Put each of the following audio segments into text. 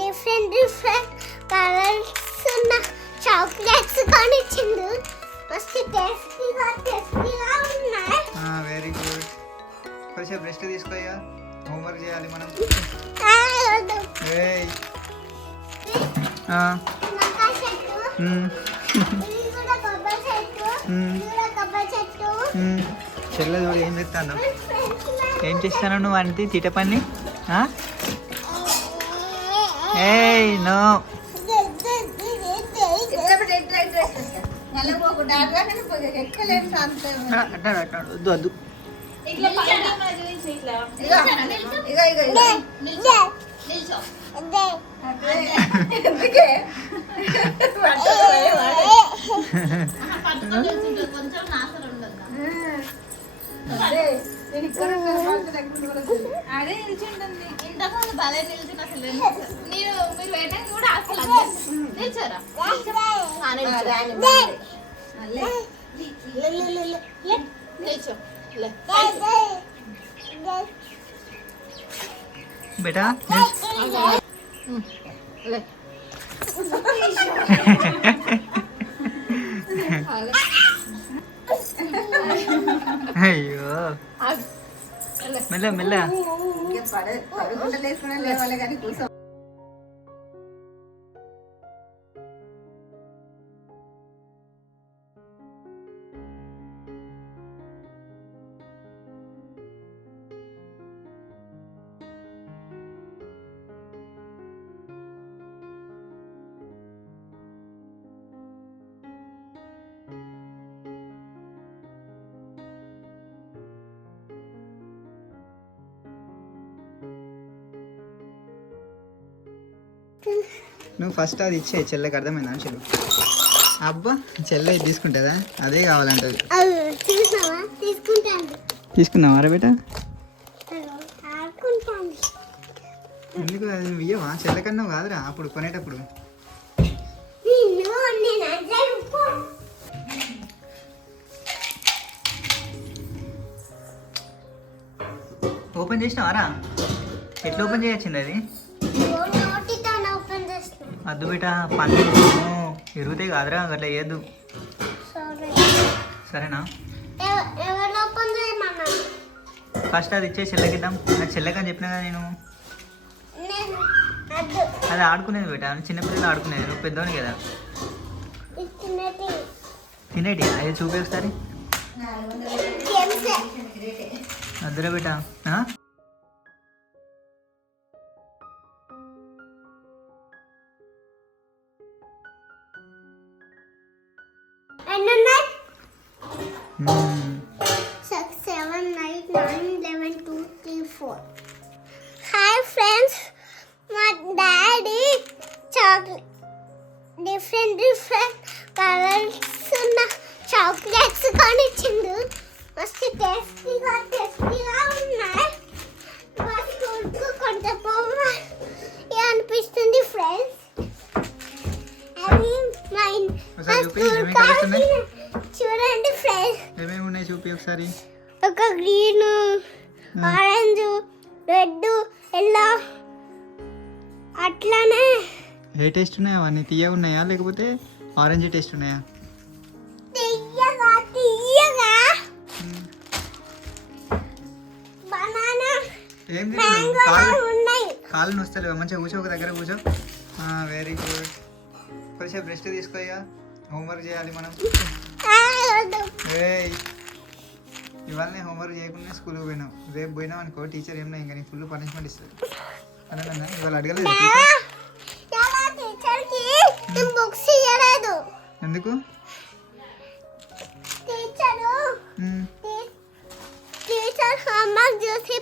Different different colours ఉన్న chocolates కొనిచ్చిండు. మస్తు టేస్టీగా ఉన్నాయి. Very good. కొంచెం రెస్ట్ తీసుకోయ్యా, హోంవర్క్ చేయాలి మనం. ఏయ్ చెల్లె చూడు ఏం చేస్తాను, ఏం చేస్తాను నువ్వు అంటే తీట పని. ఏయ్ నో వద్దు వద్దు. అదే నిల్చుంటుంది. ఇంతకుముందు భలే నిల్చుని అసలు మీరు వేయడానికి కూడా అసలు నిల్చారా? నిల్చో బేటా అయ్యో మెల్ల మెల్ల. పడుకుంటా లేసుకున్నా లేవాలి కానీ కూర్చో. నువ్వు ఫస్ట్ అది ఇచ్చే చెల్లెకి అర్థమైందా? చెల్లు అబ్బా చెల్లె ఇది తీసుకుంటుందా? అదే కావాలంటది. తీసుకుందాం అరే బేట. ఎందుకు అది నువ్వు ఇయ్యవా? చెల్లెకన్నా కాదురా అప్పుడు కొనేటప్పుడు. ఓపెన్ చేసినావారా? ఎట్లా ఓపెన్ చేయొచ్చింది అది? అద్దు బేట పన్ను ఎరుగుతాయి కాదురా, అట్లా చేయద్దు సరేనా? ఫస్ట్ అది ఇచ్చే చెల్లెకిద్దాం. అది చెల్లెకని చెప్పినా కదా నేను. అది ఆడుకునేది బేట, చిన్నపిల్లలు ఆడుకునేది, నువ్వు పెద్దోని కదా. తినేటి అది చూపి ఒకసారి. అద్దురా బేట. హాయ్ ఫ్రెండ్స్, మా డాడీ డిఫరెంట్ డిఫరెంట్ కలర్స్ ఉన్న చాక్లెట్స్ కొనిచ్చిండు. మస్తు టేస్టీగా ఉన్నాయి. మా స్కూల్కు కొంత పోవాలి అనిపిస్తుంది ఫ్రెండ్స్. అది చూడండి ఫ్రెండ్స్, ఏమేమి ఉన్నాయి చూపి ఒకసారి. ఒక గ్రీన్, ఆరెంజ్, రెడ్, ఎల్లో అట్లానే. ఏ టేస్ట్ ఉన్నాయా? అవన్నీ తీయగా ఉన్నాయా లేకపోతే ఆరెంజ్ టేస్ట్ ఉన్నాయా? తీయగా తీయగా బనానా ఏం మ్యాంగో ఉన్నాయి. కాళ్ళు నొస్తలేవా? మంచిగా కూర్చో, ఒక దగ్గర కూర్చో. Very good. కొంచెం రెస్ట్ తీసుకోయ్యా, హోంవర్క్ చేయాలి మనం. ఏయ్ ఇవాళనే హోంవర్క్ చేయకుండా స్కూల్కి పోయినావు. రేపు పోయినావు అనుకో టీచర్ ఏమన్నా ఇంకా నీకు ఫుల్ పనిష్మెంట్ ఇస్తుంది. అన్నా ఇవాళ అడగలేదు ఎందుకు?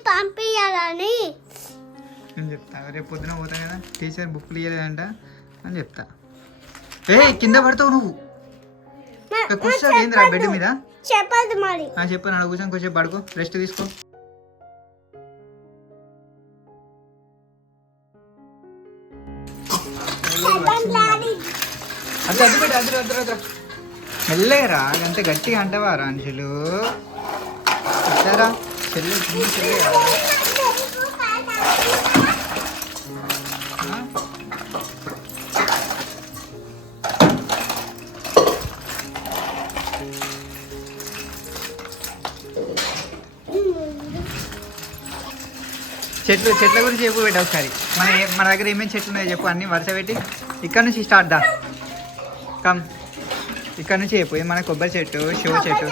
పంపించాలని నేను చెప్తా. రేపు పొద్దున పోతా కదా, టీచర్ బుక్లు ఇవ్వలేదంట అని చెప్తా. ఏ కింద పడతావు నువ్వు. కూర్చో ఏంద్రా బెడ్ మీద. చెప్పదు మరి. చెప్పాను అడుగు, కూర్చొని కొంచెం పడుకో, రెస్ట్ తీసుకో. అది అది పెట్టి అద్దరు మెల్లగా అంత గట్టిగా అంటవారా అంచులు ఇచ్చారా చెల్లి చెల్లి చెట్ల గురించి చెప్పు పెట్ట ఒకసారి మన దగ్గర ఏమేమి చెట్లు ఉన్నాయో చెప్పు అన్ని వరుస పెట్టి ఇక్కడ నుంచి స్టార్ట్ దా కమ్ ఇక్కడ నుంచి చెప్పు మన కొబ్బరి చెట్టు శివ చెట్టు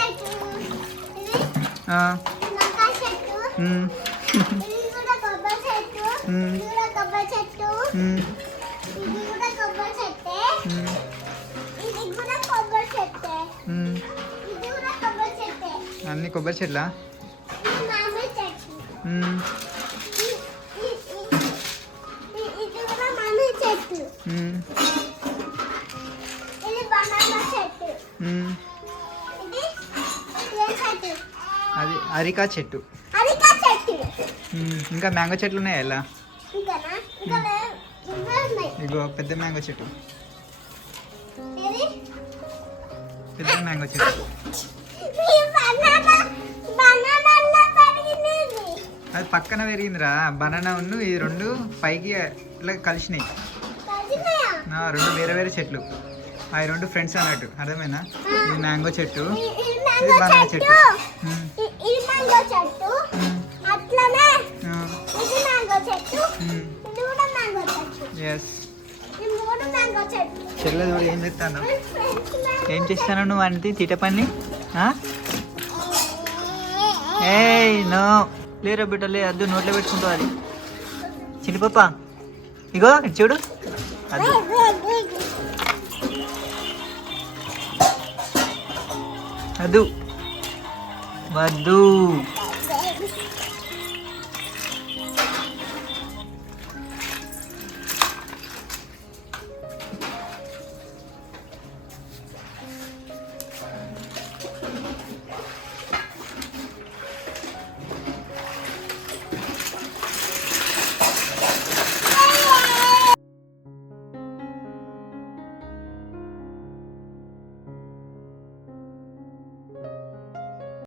అన్ని కొబ్బరి చెట్లా అది అరికా చెట్టు ఇంకా మ్యాంగో చెట్లు ఉన్నాయా ఎలా ఇగో పెద్ద మ్యాంగో చెట్టు పెద్ద మ్యాంగో చెట్టు అది పక్కన పెరిగిందిరా బనానా ఉన్ను ఈ రెండు పైకి ఇట్లా కలిసినాయి రెండు వేరే వేరే చెట్లు అవి రెండు ఫ్రెండ్స్ అన్నట్టు అర్థమైనా ఇది మ్యాంగో చెట్టు ఇది బనానా చెట్టు ఎస్ చెల్లె చూడు ఏం చేస్తాను ఏం చేస్తాను నువ్వు అంటే తీట పని ఏయ్ నో లేరా బిడ్డ లే అద్దు నోట్లో పెట్టుకుంటావు అది చిన్న పాప ఇగో ఇటు చూడు అది వద్దు వద్దు